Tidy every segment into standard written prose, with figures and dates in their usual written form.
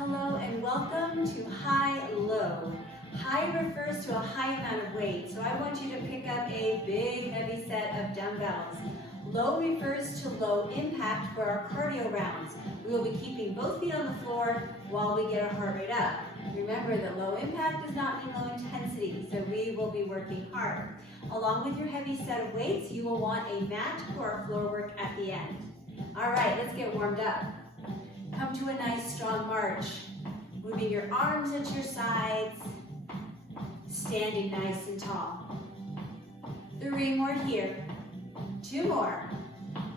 Hello and welcome to high-low. High refers to a high amount of weight, so I want you to pick up a big heavy set of dumbbells. Low refers to low impact for our cardio rounds. We will be keeping both feet on the floor while we get our heart rate up. Remember that low impact does not mean low intensity, so we will be working hard. Along with your heavy set of weights, you will want a mat for our floor work at the end. All right, let's get warmed up. Come to a nice strong march. Moving your arms at your sides, standing nice and tall. 3 more here, 2 more.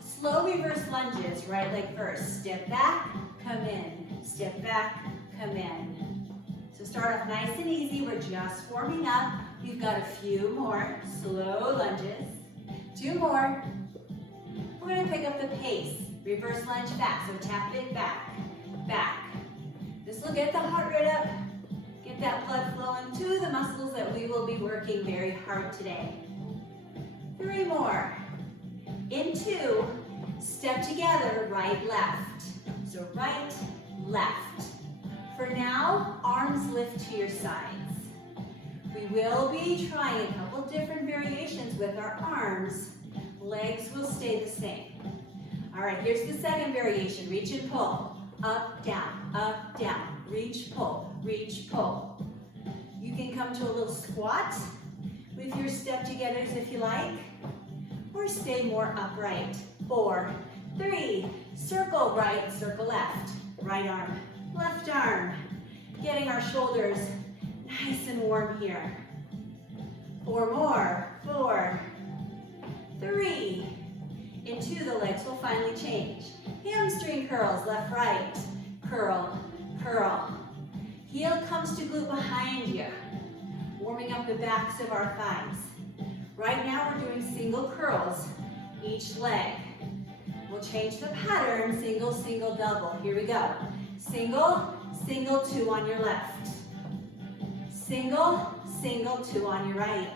Slow reverse lunges, right leg first. Step back, come in. Step back, come in. So start off nice and easy. We're just warming up. We've got a few more slow lunges. 2 more. We're gonna pick up the pace. Reverse lunge back, so tap it back, back. This will get the heart rate up, get that blood flowing to the muscles that we will be working very hard today. 3 more. In 2, step together, right, left. So right, left. For now, arms lift to your sides. We will be trying a couple different variations with our arms. Legs will stay the same. All right, here's the second variation. Reach and pull. Up, down, reach, pull, pull. You can come to a little squat with your step togethers if you like, or stay more upright. 4, 3, circle right, circle left. Right arm, left arm. Getting our shoulders nice and warm here. 4 more, 4, 3. In 2, the legs will finally change. Hamstring curls, left, right. Curl, curl. Heel comes to glute behind you. Warming up the backs of our thighs. Right now we're doing single curls, each leg. We'll change the pattern, single, single, double. Here we go. Single, single, 2 on your left. Single, single, 2 on your right.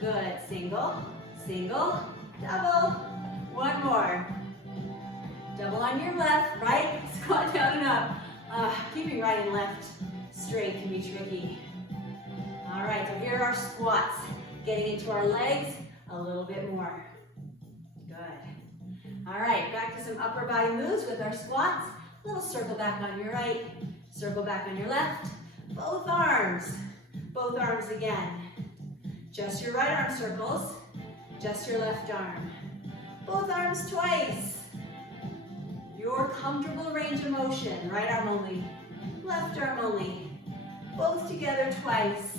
Good. Single, single, double. 1 more. Double on your left, right, squat down and up. Keeping right and left straight can be tricky. All right, so here are our squats. Getting into our legs a little bit more. Good. All right, back to some upper body moves with our squats. A little circle back on your right, circle back on your left. Both arms again. Just your right arm circles, just your left arm. Both arms twice. Your comfortable range of motion. Right arm only, left arm only. Both together twice.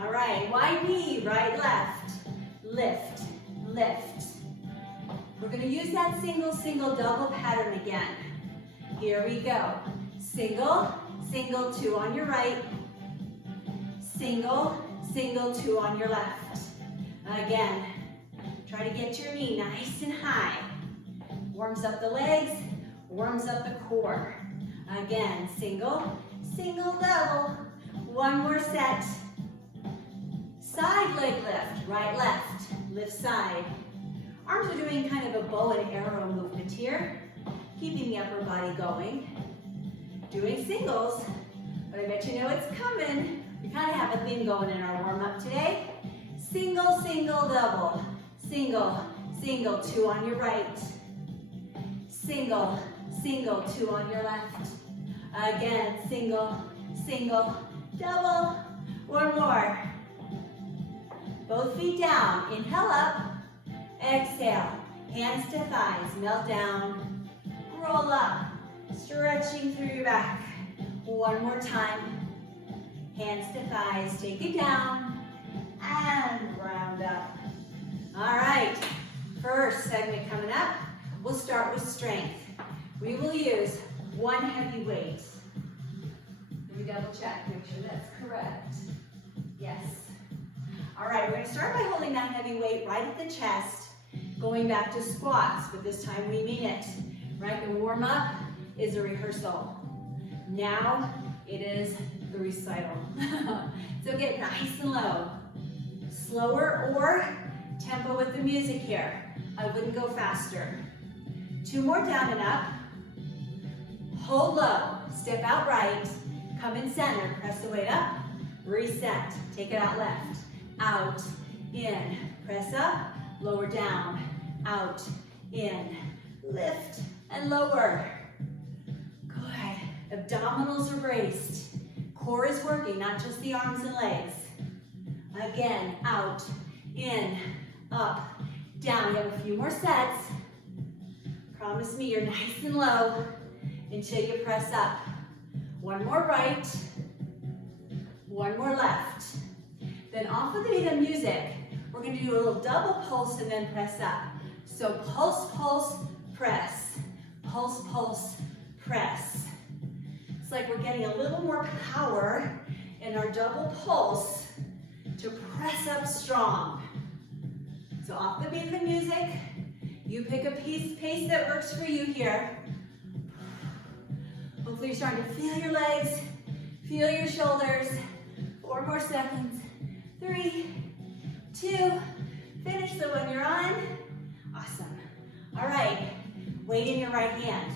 All right, wide knee, right, left. Lift, lift. We're gonna use that single, single, double pattern again. Here we go. Single, single, 2 on your right. Single, single, 2 on your left. Again. Try to get your knee nice and high. Warms up the legs, warms up the core. Again, single, single, double. 1 more set. Side leg lift, right, left. Lift side. Arms are doing kind of a bow and arrow movement here. Keeping the upper body going. Doing singles, but I bet you know it's coming. We kind of have a theme going in our warm-up today. Single, single, double. Single, single, 2 on your right. Single, single, 2 on your left. Again, single, single, double. 1 more. Both feet down. Inhale up. Exhale. Hands to thighs. Melt down. Roll up. Stretching through your back. 1 more time. Hands to thighs. Take it down. And round up. All right, first segment coming up, we'll start with strength. We will use 1 heavy weight. Let me double check, make sure that's correct. Yes. All right, we're gonna start by holding that heavy weight right at the chest, going back to squats, but this time we mean it, right? The warm up is a rehearsal. Now it is the recital. So get nice and low. Slower or tempo with the music here. I wouldn't go faster. 2 more down and up. hold low, step out right, come in center, press the weight up, reset, take it out left, out, in, press up, lower down, out, in, lift, and lower. Good, abdominals are braced, core is working, not just the arms and legs. Again, out, in, up, down. You have a few more sets. Promise me you're nice and low until you press up. One more right, one more left. Then off of the beat of music, we're going to do a little double pulse and then press up. So pulse, pulse, press. Pulse, pulse, press. It's like we're getting a little more power in our double pulse to press up strong. So off the beat of the music, you pick a pace that works for you here. Hopefully you're starting to feel your legs, feel your shoulders. 4 more seconds. 3, 2, finish the one you're on. Awesome. All right, weight in your right hand.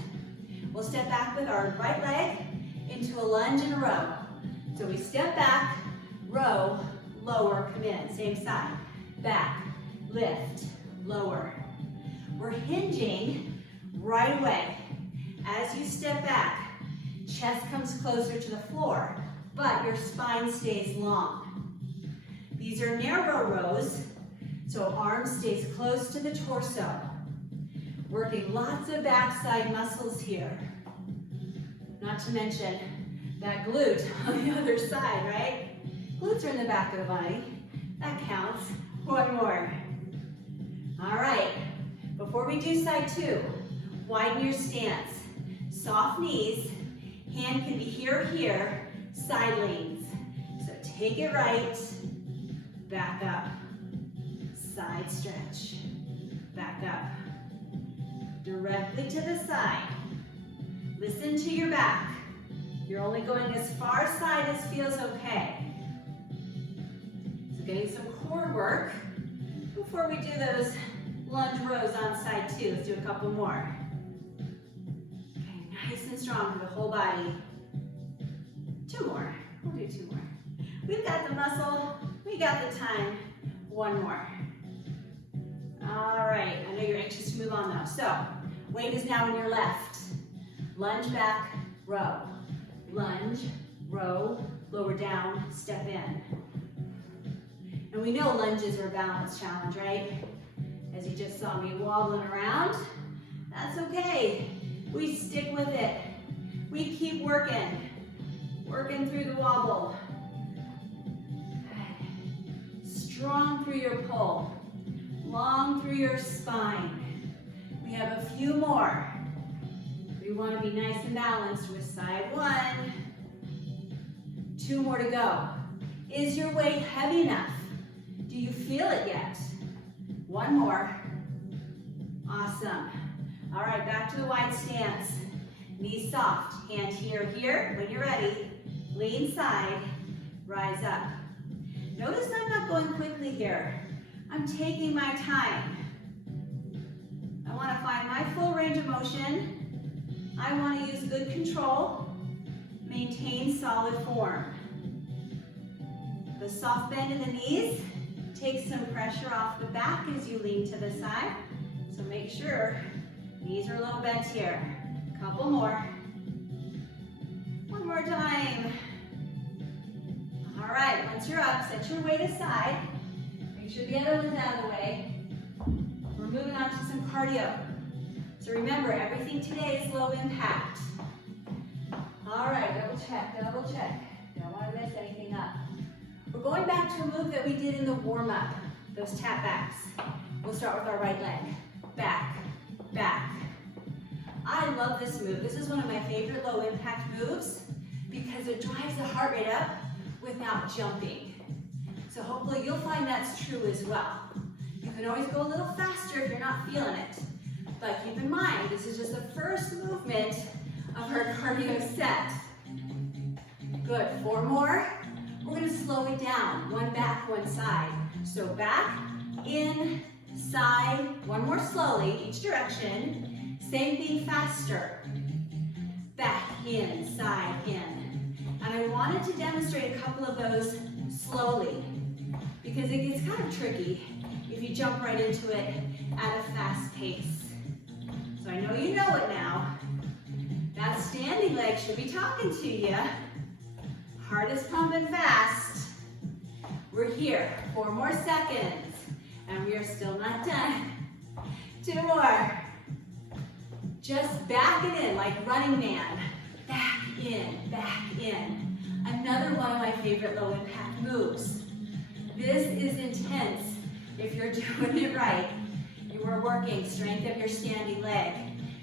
We'll step back with our right leg into a lunge and a row. So we step back, row, lower, come in, same side. Back, lift, lower. We're hinging right away. As you step back, chest comes closer to the floor, but your spine stays long. These are narrow rows, so arm stays close to the torso. Working lots of backside muscles here. Not to mention that glute on the other side, right? Glutes are in the back of the body. That counts. One more. All right. Before we do side 2, widen your stance. Soft knees. Hand can be here or here. Side leans. So take it right. Back up. Side stretch. Back up. Directly to the side. Listen to your back. You're only going as far side as feels okay. So getting some core work before we do those lunge rows on side 2. Let's do a couple more. Okay, nice and strong for the whole body. 2 more. We'll do 2 more. We've got the muscle. We got the time. 1 more. All right, I know you're anxious to move on though. So, weight is now in your left. Lunge back, row. Lunge, row, lower down, step in. And we know lunges are a balance challenge, right? As you just saw me wobbling around, that's okay. We stick with it. We keep working through the wobble. Strong through your pull, long through your spine. We have a few more. We want to be nice and balanced with side 1. 2 more to go. Is your weight heavy enough? Do you feel it yet? 1 more. Awesome. All right, back to the wide stance. Knees soft, hand here, here. When you're ready, lean side, rise up. Notice I'm not going quickly here. I'm taking my time. I want to find my full range of motion. I want to use good control, maintain solid form. The soft bend in the knees takes some pressure off the back as you lean to the side. So make sure knees are a little bent here. Couple more. 1 more time. All right, once you're up, set your weight aside. Make sure the other one's out of the way. We're moving on to some cardio. So remember, everything today is low impact. All right, double check, double check. Don't want to mess anything up. We're going back to a move that we did in the warm-up, those tap backs. We'll start with our right leg. Back, back. I love this move. This is one of my favorite low impact moves because it drives the heart rate up without jumping. So hopefully you'll find that's true as well. You can always go a little faster if you're not feeling it. But keep in mind, this is just the first movement of our cardio set. Good, 4 more. We're gonna slow it down. 1 back, 1 side. So back, in, side. 1 more slowly, each direction. Same thing faster. back, in, side, in. And I wanted to demonstrate a couple of those slowly because it gets kind of tricky if you jump right into it at a fast pace. So I know you know it now. That standing leg should be talking to you. Heart is pumping fast. We're here, 4 more seconds, and we are still not done. 2 more. Just back it in like Running Man. Back in, back in. Another one of my favorite low impact moves. This is intense if you're doing it right. You are working strength of your standing leg.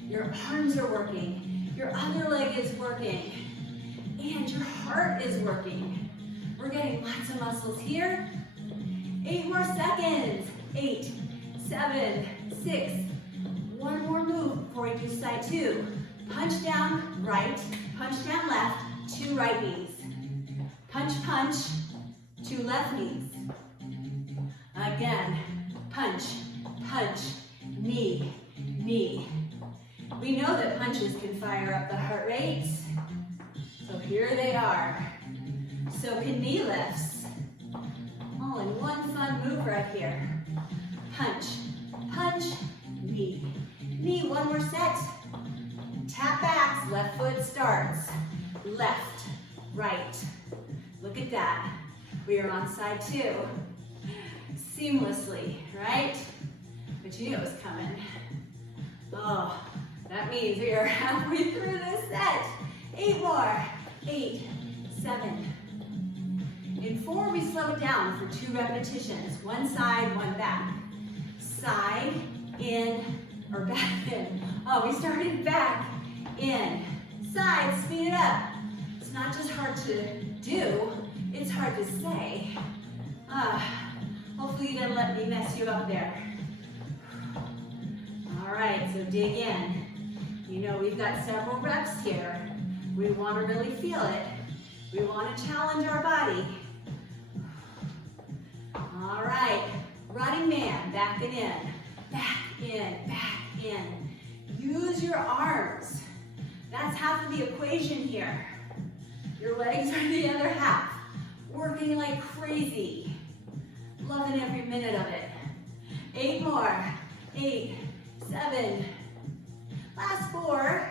Your arms are working. Your other leg is working. And your heart is working. We're getting lots of muscles here. 8 more seconds. 8, 7, 6. One more move before we do side 2. Punch down right, punch down left, 2 right knees. Punch, punch, 2 left knees. Again, punch, punch, knee, knee. We know that punches can fire up the heart rate. So here they are. So can knee lifts. All in one fun move right here. Punch, punch, knee, knee. 1 more set. Tap backs, left foot starts. Left, right. Look at that. We are on side 2. Seamlessly, right? But you knew it was coming. Oh, that means we are halfway through this set. 8 more. 8, 7. In 4, we slow it down for 2 repetitions. 1 side, 1 back. Side, in, or back in. Oh, we started back, in, side, speed it up. It's not just hard to do, it's hard to say. Hopefully you didn't let me mess you up there. All right, so dig in. You know we've got several reps here. We want to really feel it. We want to challenge our body. All right, Running Man, back and in. Back in, back in. Use your arms. That's half of the equation here. Your legs are the other half. Working like crazy. Loving every minute of it. 8 more. 8, 7. Last 4.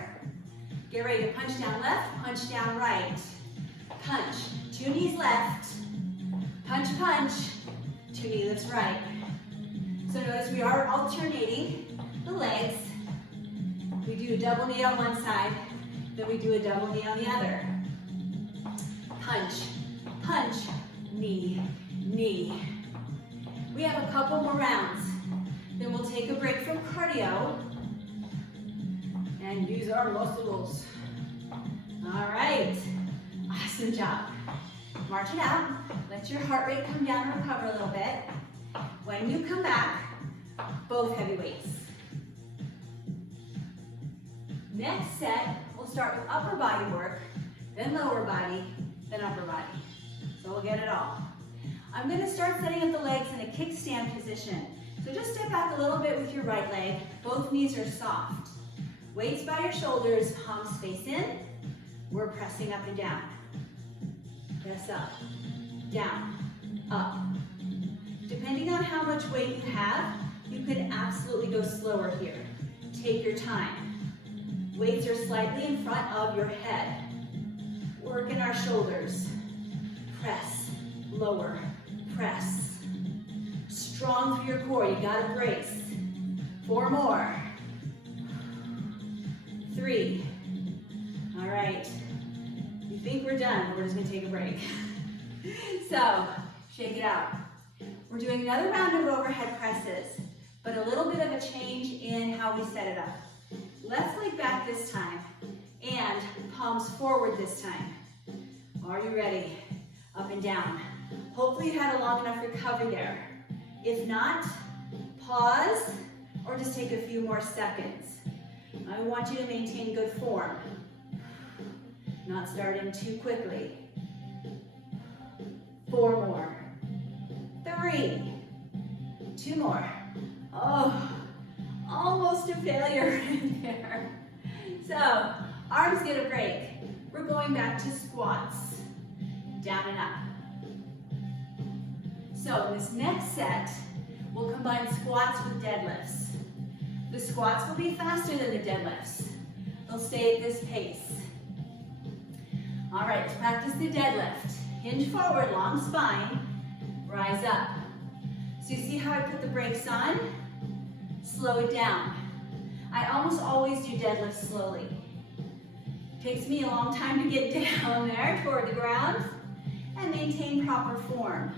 Get ready to punch down left, punch down right. Punch. 2 knees left. Punch, punch. 2 knee lifts right. So notice we are alternating the legs. We do a double knee on one side, then we do a double knee on the other. Punch, punch, knee, knee. We have a couple more rounds. Then we'll take a break from cardio and use our muscles. All right, awesome job. March it out. Let your heart rate come down and recover a little bit. When you come back, both heavy weights. Next set, we'll start with upper body work, then lower body, then upper body. So we'll get it all. I'm going to start setting up the legs in a kickstand position. So just step back a little bit with your right leg. Both knees are soft. Weights by your shoulders, palms face in. We're pressing up and down. Press up, down, up. Depending on how much weight you have, you could absolutely go slower here. Take your time. Weights are slightly in front of your head. Work in our shoulders. Press, lower, press. Strong through your core, you gotta brace. 4 more. 3. All right. You think we're done, but we're just gonna take a break. So, shake it out. We're doing another round of overhead presses, but a little bit of a change in how we set it up. Left leg back this time, and palms forward this time. Are you ready? Up and down. Hopefully you had a long enough recovery there. If not, pause, or just take a few more seconds. I want you to maintain good form. Not starting too quickly. 4 more. 3. 2 more. Oh, almost a failure in there. So, Arms get a break. We're going back to squats. Down and up. So in this next set, we'll combine squats with deadlifts. The squats will be faster than the deadlifts. They'll stay at this pace. All right, let's practice the deadlift. Hinge forward, long spine, rise up. So you see how I put the brakes on? Slow it down. I almost always do deadlifts slowly. Takes me a long time to get down there toward the ground and maintain proper form.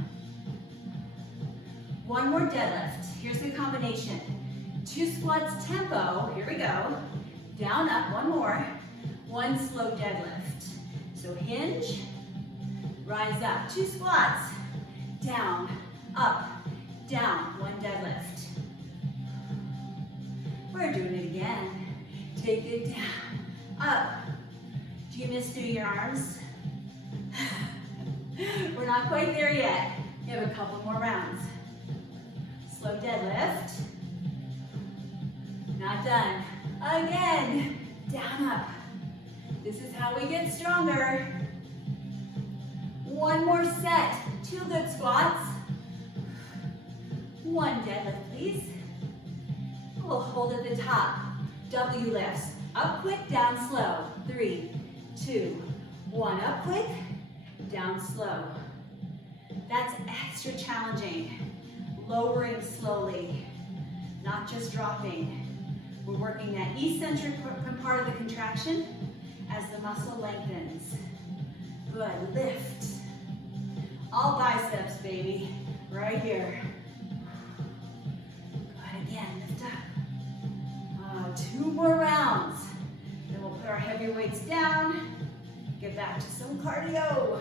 One more deadlift. Here's the combination. 2 squats tempo, here we go. Down, up, one more. 1 slow deadlift. So hinge, rise up. 2 squats, down, up, down, 1 deadlift. We're doing it again. Take it down, up. Do you miss through your arms? We're not quite there yet. You have a couple more rounds. Slow deadlift. Not done. Again, down, up. This is how we get stronger. 1 more set. 2 good squats. 1 deadlift, please. We'll hold at the top. W lifts. Up quick, down slow. 3, 2, 1. Up quick, down slow. That's extra challenging. Lowering slowly, not just dropping. We're working that eccentric part of the contraction as the muscle lengthens. Good, lift. All biceps, baby, right here. Good, again, lift up. 2 more rounds. Then we'll put our heavy weights down, get back to some cardio.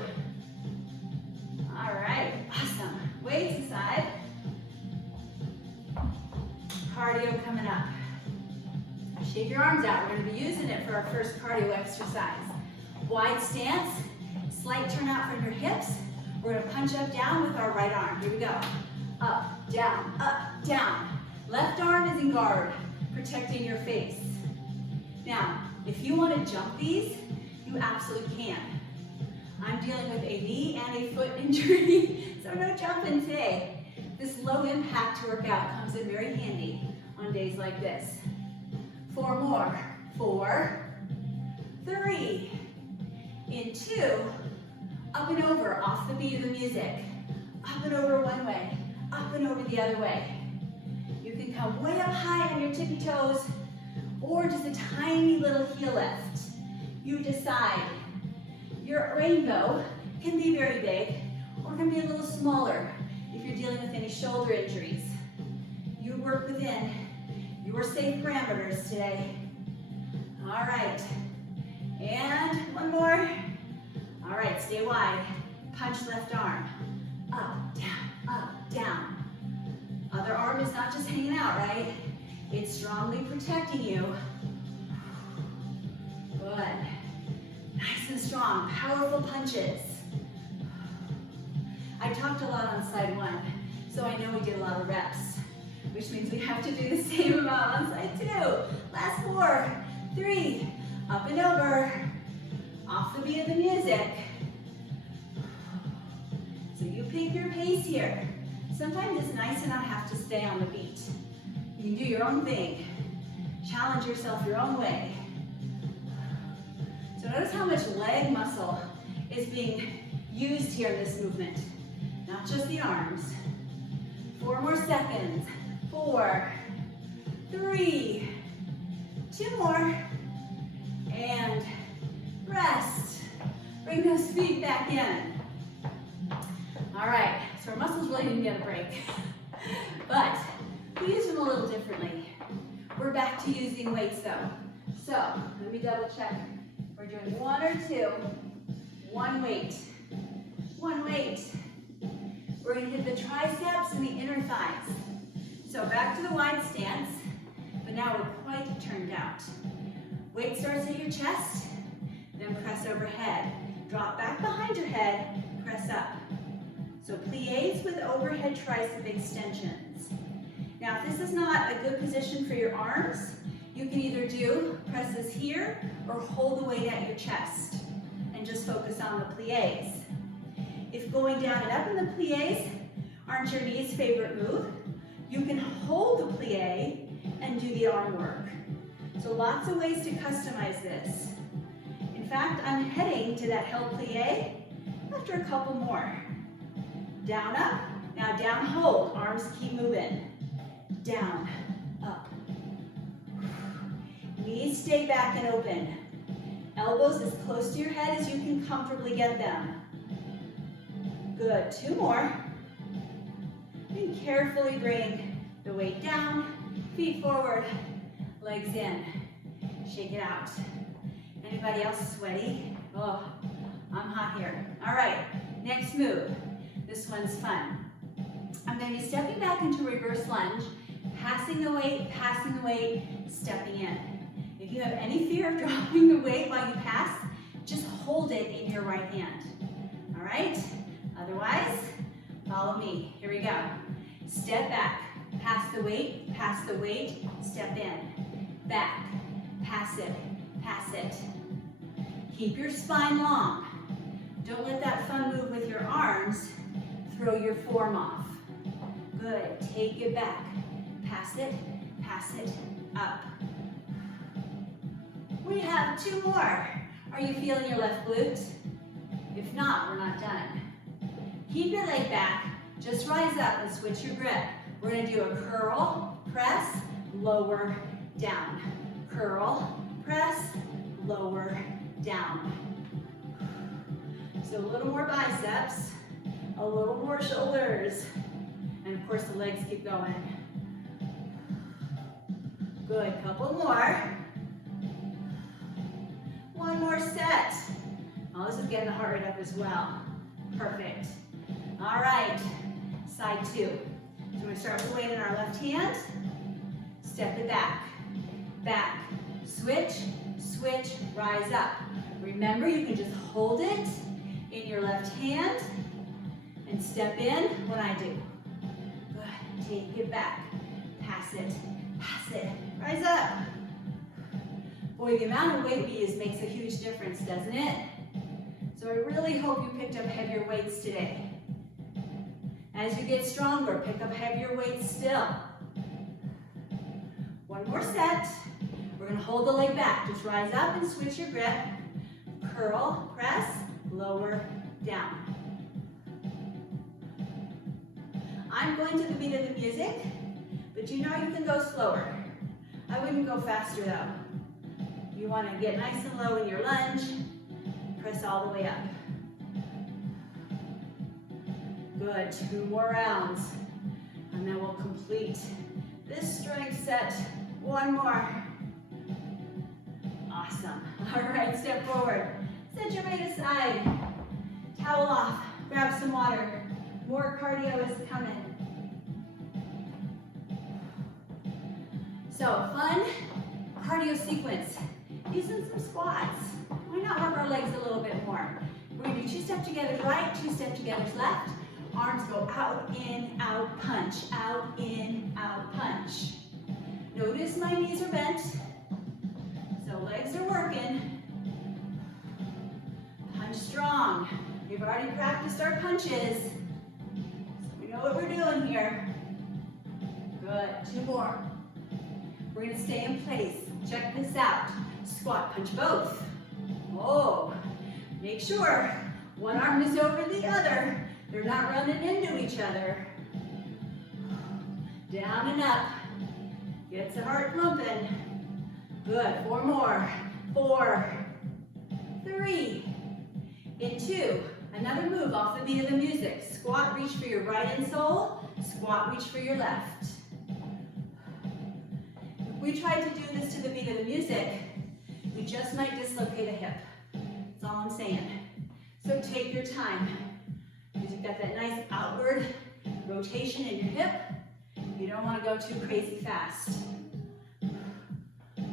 All right, awesome. Weights aside. Cardio coming up. Shake your arms out. We're going to be using it for our first cardio exercise. Wide stance, slight turn out from your hips. We're going to punch up, down with our right arm. Here we go. Up, down, down. Left arm is in guard, protecting your face. Now, if you want to jump these, you absolutely can. I'm dealing with a knee and a foot injury, so no jumping today. This low impact workout comes in very handy on days like this. 4 more. 4, 3, in 2, up and over, off the beat of the music. Up and over one way, up and over the other way. You can come way up high on your tippy toes, or just a tiny little heel lift. You decide. Your rainbow can be very big, or can be a little smaller if you're dealing with any shoulder injuries. You work within your safe parameters today. All right, and 1 more. All right, stay wide. Punch left arm. Up, down. Other arm is not just hanging out, right? It's strongly protecting you. Good. Nice and strong, powerful punches. I talked a lot on side 1, so I know we did a lot of reps, which means we have to do the same amount on side 2. Last 4, 3, up and over, off the beat of the music. So you pick your pace here. Sometimes it's nice to not have to stay on the beat. You can do your own thing. Challenge yourself your own way. So notice how much leg muscle is being used here in this movement. Not just the arms. 4 more seconds. 4, 3, 2 more, and rest. Bring those feet back in. All right, so our muscles really didn't get a break, but we use them a little differently. We're back to using weights though. So let me double check. We're doing 1 or 2, 1 weight, 1 weight. We're gonna hit the triceps and the inner thighs. So back to the wide stance, but now we're quite turned out. Weight starts at your chest, then press overhead. Drop back behind your head, press up. So plies with overhead tricep extensions. Now if this is not a good position for your arms, You can either do presses here or hold the weight at your chest and just focus on the plies. If going down and up in the plies aren't your knees' favorite move, you can hold the plie and do the arm work. So lots of ways to customize this. In fact, I'm heading to that held plie after a couple more. Down, up, now down, hold, arms keep moving. Down, up. Knees stay back and open. Elbows as close to your head as you can comfortably get them. Good, 2 more. And carefully bring the weight down, feet forward, legs in. Shake it out. Anybody else sweaty? Oh, I'm hot here. All right, next move. This one's fun. I'm going to be stepping back into reverse lunge, passing the weight, stepping in. If you have any fear of dropping the weight while you pass, just hold it in your right hand. All right? Otherwise, follow me. Here we go. Step back, pass the weight, step in. Back, pass it. Keep your spine long. Don't let that fun move with your arms throw your form off. Good, take it back. Pass it, up. We have 2 more. Are you feeling your left glute? If not, we're not done. Keep your leg back, just rise up and switch your grip. We're gonna do a curl, press, lower, down. Curl, press, lower, down. So a little more biceps, a little more shoulders, and of course the legs keep going. Good, couple more. 1 more set. Oh, this is getting the heart rate up as well. Perfect. All right, side 2. So we're gonna start with the weight in our left hand. Step it back, switch, rise up. Remember, you can just rise it in your left hand and step in when I do. Good, take it back, pass it, rise up. Boy, the amount of weight we use makes a huge difference, doesn't it? So I really hope you picked up heavier weights today. As you get stronger, pick up heavier weights still. 1 more set. We're gonna hold the leg back. Just rise up and switch your grip. Curl, press, lower, down. I'm going to the beat of the music, but you know you can go slower. I wouldn't go faster though. You want to get nice and low in your lunge, press all the way up. Good, 2 more rounds, and then we'll complete this strength set. 1 more. Awesome. All right, step forward. Set your weight aside. Towel off, grab some water. More cardio is coming. So, fun cardio sequence. Using some squats. Why not work our legs a little bit more? We're going to do 2 step togethers right, 2 step togethers left. Arms go out, in, out, punch. Out, in, out, punch. Notice my knees are bent. So legs are working. Punch strong. We've already practiced our punches. So we know what we're doing here. Good, 2 more. We're going to stay in place. Check this out. Squat, punch both. Oh, make sure one arm is over the other. They're not running into each other. Down and up. Get the heart pumping. Good, 4 more. 4, 3, in 2. Another move off the beat of the music. Squat, reach for your right insole. Squat, reach for your left. If we tried to do this to the beat of the music, we just might dislocate a hip. That's all I'm saying. So take your time. Because you've got that nice outward rotation in your hip. You don't want to go too crazy fast.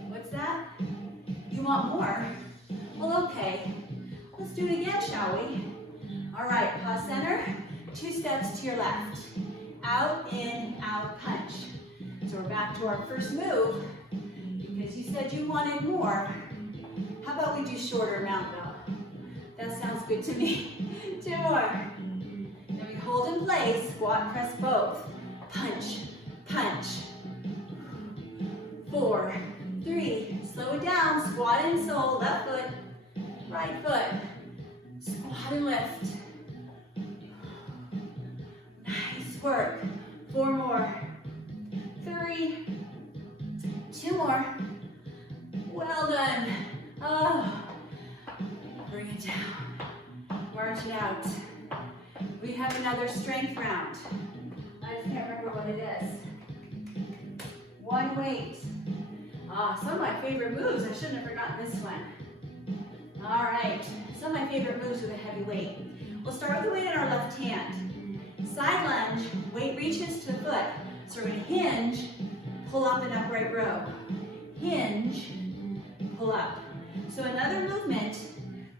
What's that? You want more? Well, okay. Let's do it again, shall we? All right, pause center. 2 steps to your left. Out, in, out, punch. So we're back to our first move. Because you said you wanted more, how about we do shorter amount though? That sounds good to me. 2 more. Then we hold in place, squat, press both. Punch, punch. 4, 3, slow it down, squat and sole, left foot, right foot. Squat and lift. Nice work. 4 more. 3, 2 more. Well done. Oh. Bring it down. March it out. We have another strength round. I just can't remember what it is. 1 weight. Some of my favorite moves. I shouldn't have forgotten this one. All right. Some of my favorite moves with a heavy weight. We'll start with the weight in our left hand. Side lunge, weight reaches to the foot. So we're going to hinge, pull up an upright row. Hinge, pull up. So another movement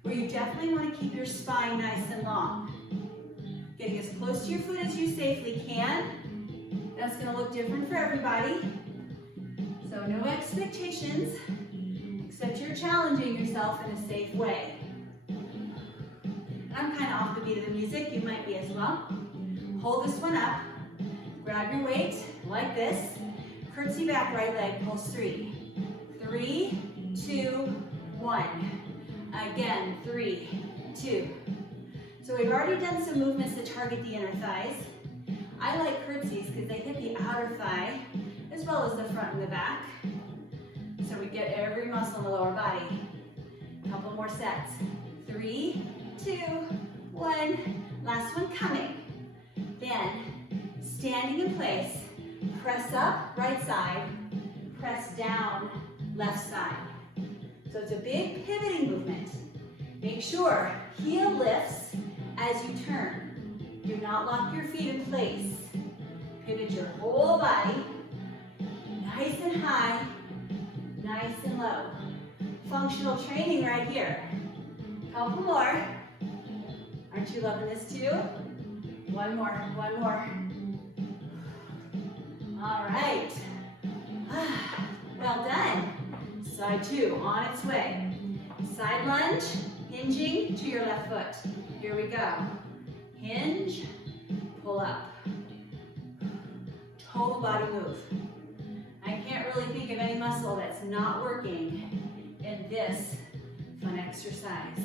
where you definitely want to keep your spine nice and long. Getting as close to your foot as you safely can. That's going to look different for everybody. So no expectations, except you're challenging yourself in a safe way. I'm kind of off the beat of the music, you might be as well. Hold this one up, grab your weight like this, curtsy back right leg, pulse 3. 3, 2, 1. Again, 3, 2. So we've already done some movements that target the inner thighs. I like curtsies because they hit the outer thigh as well as the front and the back. So we get every muscle in the lower body. A couple more sets. 3, 2, 1. Last one coming. Then, standing in place, press up, right side, press down, left side. So it's a big pivoting movement. Make sure heel lifts as you turn. Do not lock your feet in place. Pivot your whole body. Nice and high, nice and low. Functional training right here. Couple more. Aren't you loving this too? 1 more, 1 more. All right. Well done. Side 2, on its way. Side lunge, hinging to your left foot. Here we go. Hinge, pull up. Total body move. I can't really think of any muscle that's not working in this fun exercise.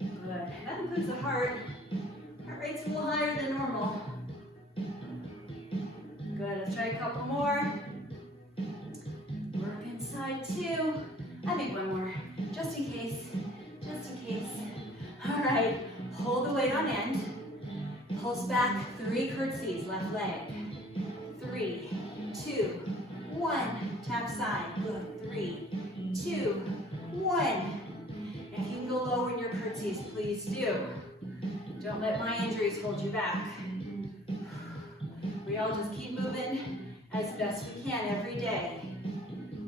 Good. That includes the heart. Heart rate's a little higher than normal. Good. Let's try a couple more. Work inside 2. I think 1 more, just in case. Just in case. All right. Hold the weight on end. Pulse back 3 curtsies, left leg. 3, 2, 1. Tap side. Good. 3, 2, 1. If you can go lower in your curtsies, please do. Don't let my injuries hold you back. We all just keep moving as best we can every day.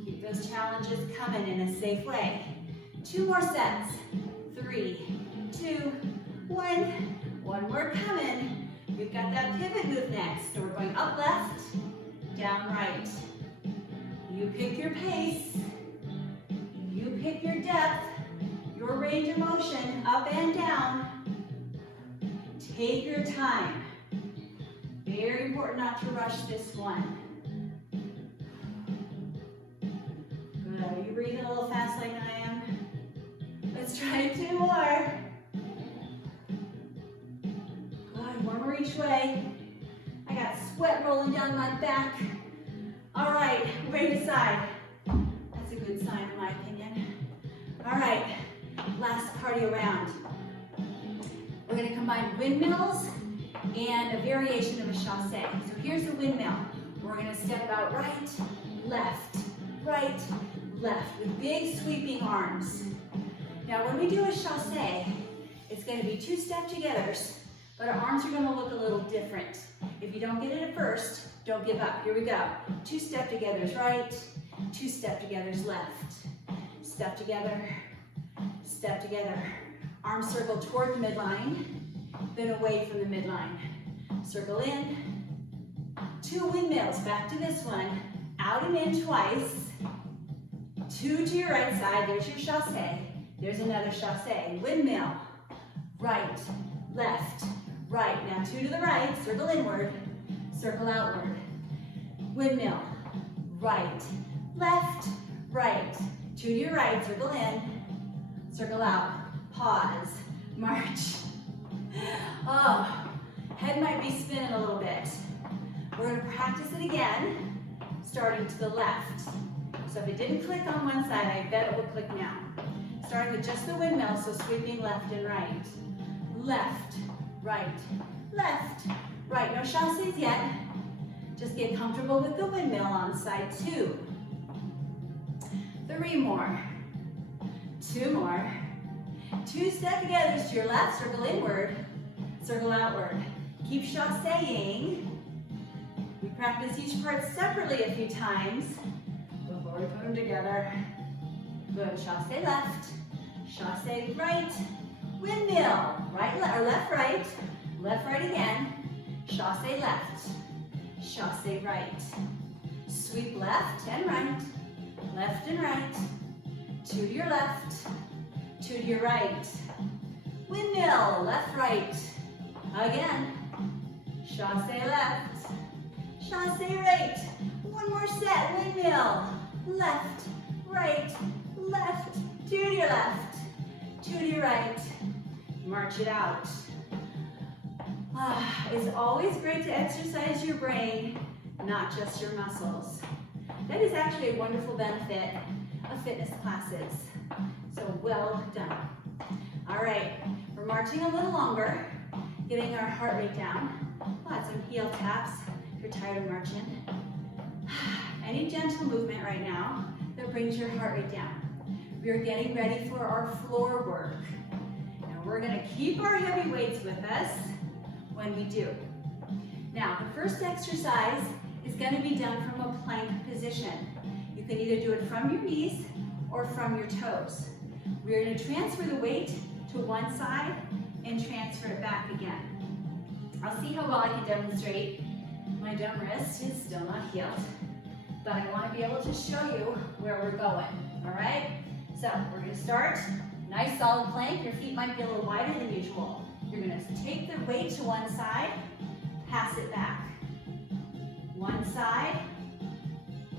Keep those challenges coming in a safe way. 2 more sets. 3, 2, 1. 1 more coming. We've got that pivot move next. So we're going up left, down right. You pick your pace. You pick your depth, your range of motion, up and down. Take your time. Very important not to rush this one. Good. Are you breathing a little fast like I am? Let's try 2 more. Good. 1 more each way. I got sweat rolling down my back. All right, ready to side. That's a good sign in my opinion. All right, last cardio round. We're gonna combine windmills and a variation of a chasse. So here's the windmill. We're gonna step out right, left, with big sweeping arms. Now when we do a chasse, it's gonna be 2 step-togethers, but our arms are gonna look a little different. If you don't get it at first, don't give up. Here we go. 2 step-togethers right, 2 step-togethers left. Step together, step together. Arms circle toward the midline, then away from the midline. Circle in. 2 windmills, back to this one. Out out and in twice. 2 to your right side, there's your chassé. There's another chassé. Windmill, right, left, right. Now 2 to the right, circle inward, circle outward. Windmill, right, left, right. 2 to your right, circle in, circle out. Pause, march. Oh, head might be spinning a little bit. We're gonna practice it again, starting to the left. So if it didn't click on one side, I bet it will click now. Starting with just the windmill, so sweeping left and right. Left, right, left, right. No chassés yet. Just get comfortable with the windmill on side 2. 3 more. 2 more. 2 step together to your left, circle inward, circle outward. Keep chasséing. We practice each part separately a few times before we put them together. Good, chassé left, chassé right, windmill, right, or left, right again, chassé left, chassé right. Sweep left and right, two to your left, two to your right. Windmill, left, right. Again, chassé left, chassé right. One more set, windmill, left, right, left, two to your left, two to your right. March it out. It's always great to exercise your brain, not just your muscles. That is actually a wonderful benefit of fitness classes. So well done. All right, we're marching a little longer, getting our heart rate down. We'll add some heel taps if you're tired of marching. Any gentle movement right now that brings your heart rate down. We're getting ready for our floor work. Now we're gonna keep our heavy weights with us when we do. Now the first exercise is gonna be done from a plank position. You can either do it from your knees or from your toes. We're gonna transfer the weight to one side and transfer it back again. I'll see how well I can demonstrate. My dumb wrist is still not healed, but I wanna be able to show you where we're going, all right? So we're gonna start, nice solid plank. Your feet might be a little wider than usual. You're gonna take the weight to one side, pass it back. One side,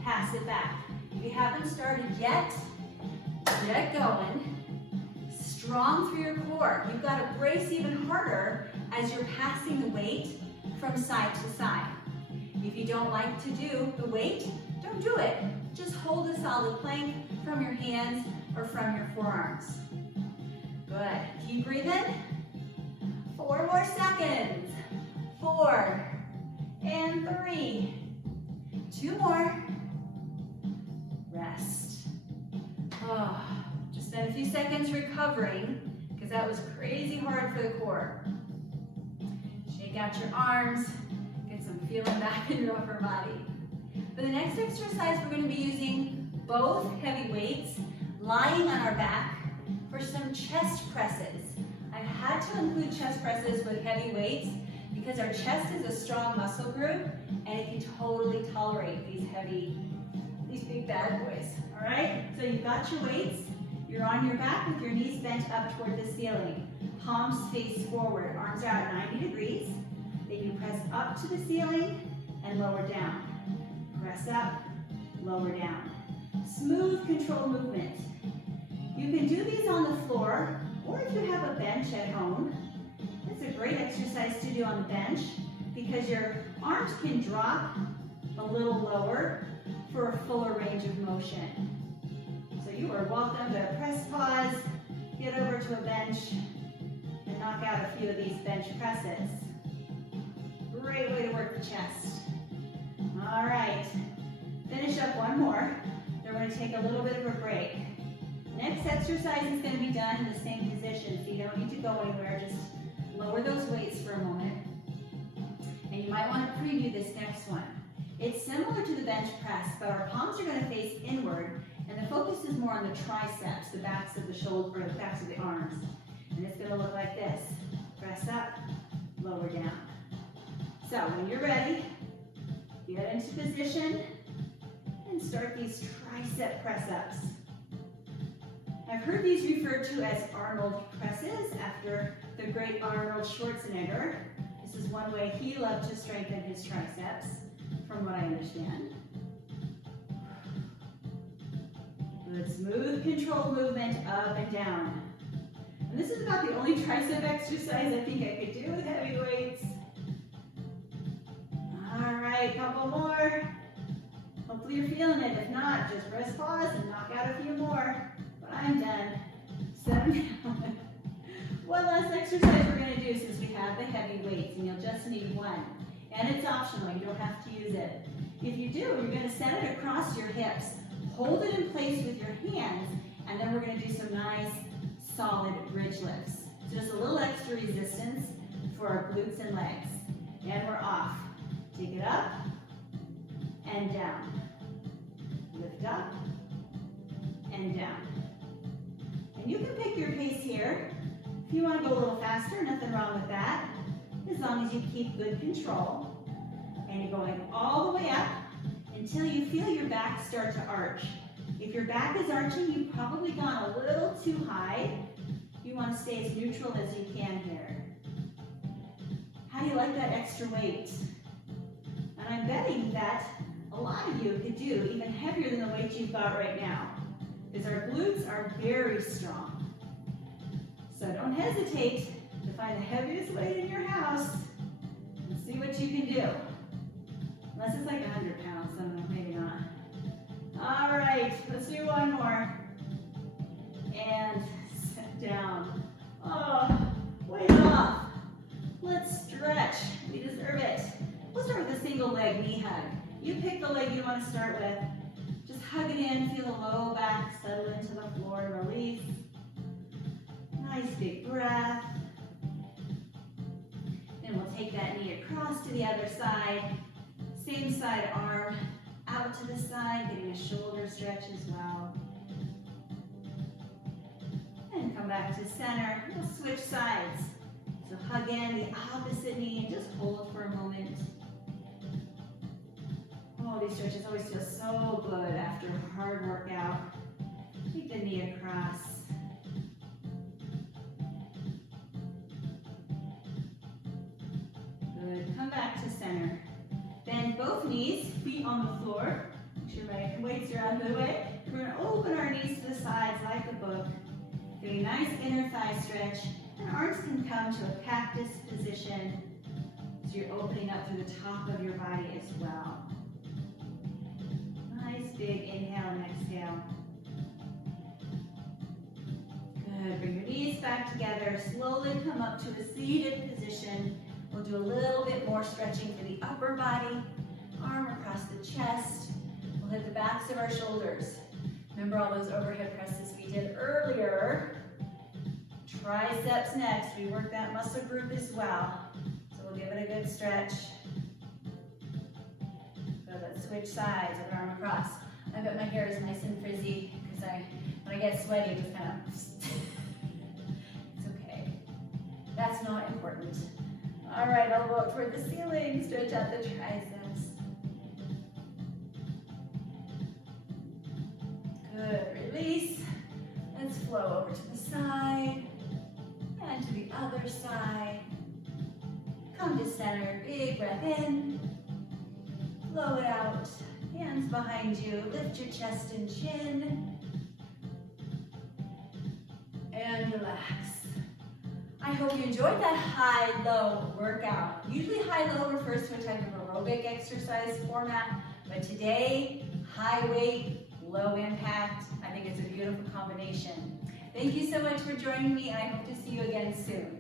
pass it back. If you haven't started yet, get going. Strong through your core. You've got to brace even harder as you're passing the weight from side to side. If you don't like to do the weight, don't do it. Just hold a solid plank from your hands or from your forearms. Good. Keep breathing. 4 more seconds. 4 and 3. 2 more. Rest. Oh, just spend a few seconds recovering because that was crazy hard for the core. Shake out your arms. Get some feeling back in your upper body. For the next exercise, we're going to be using both heavy weights lying on our back for some chest presses. I've had to include chest presses with heavy weights because our chest is a strong muscle group and it can totally tolerate these big bad boys. All right, so you've got your weights. You're on your back with your knees bent up toward the ceiling. Palms face forward, arms are out 90 degrees. Then you press up to the ceiling and lower down. Press up, lower down. Smooth, controlled movement. You can do these on the floor, or if you have a bench at home, it's a great exercise to do on the bench because your arms can drop a little lower for a fuller range of motion. So you are welcome to press pause, get over to a bench, and knock out a few of these bench presses. Great way to work the chest. All right, finish up one more. Then we're going to take a little bit of a break. Next exercise is going to be done in the same position, so you don't need to go anywhere. Just lower those weights for a moment. And you might want to preview this next one. It's similar to the bench press, but our palms are going to face inward, and the focus is more on the triceps, the backs of the shoulder, or the backs of the arms. And it's going to look like this. Press up, lower down. So when you're ready, get into position, and start these tricep press-ups. I've heard these referred to as Arnold presses after the great Arnold Schwarzenegger. This is one way he loved to strengthen his triceps, from what I understand. Good, smooth, controlled movement up and down. And this is about the only tricep exercise I think I could do with heavy weights. All right, couple more. Hopefully you're feeling it. If not, just press pause and knock out a few more. But I'm done. 7 down. One last exercise we're going to do since we have the heavy weights, and you'll just need one. And it's optional, you don't have to use it. If you do, you're going to set it across your hips. Hold it in place with your hands, and then we're going to do some nice, solid bridge lifts. Just a little extra resistance for our glutes and legs. And we're off. Take it up and down. Lift up and down. And you can pick your pace here. If you want to go a little faster, nothing wrong with that, as long as you keep good control. And you're going all the way up until you feel your back start to arch. If your back is arching, you've probably gone a little too high. You want to stay as neutral as you can here. How do you like that extra weight? And I'm betting that a lot of you could do even heavier than the weight you've got right now, because our glutes are very strong. So don't hesitate to find the heaviest weight in your house and see what you can do. Unless it's like 100 pounds, so maybe not. All right, let's do one more. And sit down. Oh, weight off. Let's stretch. We deserve it. We'll start with a single leg knee hug. You pick the leg you want to start with. Just hug it in, feel the low back settle into the floor and release. Nice big breath. Then we'll take that knee across to the other side. Same side arm out to the side, getting a shoulder stretch as well. And come back to center. We'll switch sides. So hug in the opposite knee and just hold for a moment. Oh, these stretches always feel so good after a hard workout. Take the knee across. Good. Come back to center. Bend both knees, feet on the floor. Make sure my weights are out of the way. We're going to open our knees to the sides like a book. Do a nice inner thigh stretch. And arms can come to a cactus position. So you're opening up through the top of your body as well. Nice big inhale and exhale. Good. Bring your knees back together. Slowly come up to a seated position. We'll do a little bit more stretching for the upper body. Arm across the chest. We'll hit the backs of our shoulders. Remember all those overhead presses we did earlier? Triceps next. We work that muscle group as well. So we'll give it a good stretch. Good, let's switch sides. Other arm across. I bet my hair is nice and frizzy because when I get sweaty, it just kind of, it's okay. That's not important. All right, elbow up toward the ceiling. Stretch out the triceps. Good, release. Let's flow over to the side. And to the other side. Come to center, big breath in. Blow it out. Hands behind you. Lift your chest and chin. And relax. I hope you enjoyed that high-low workout. Usually high-low refers to a type of aerobic exercise format, but today, high weight, low impact. I think it's a beautiful combination. Thank you so much for joining me, and I hope to see you again soon.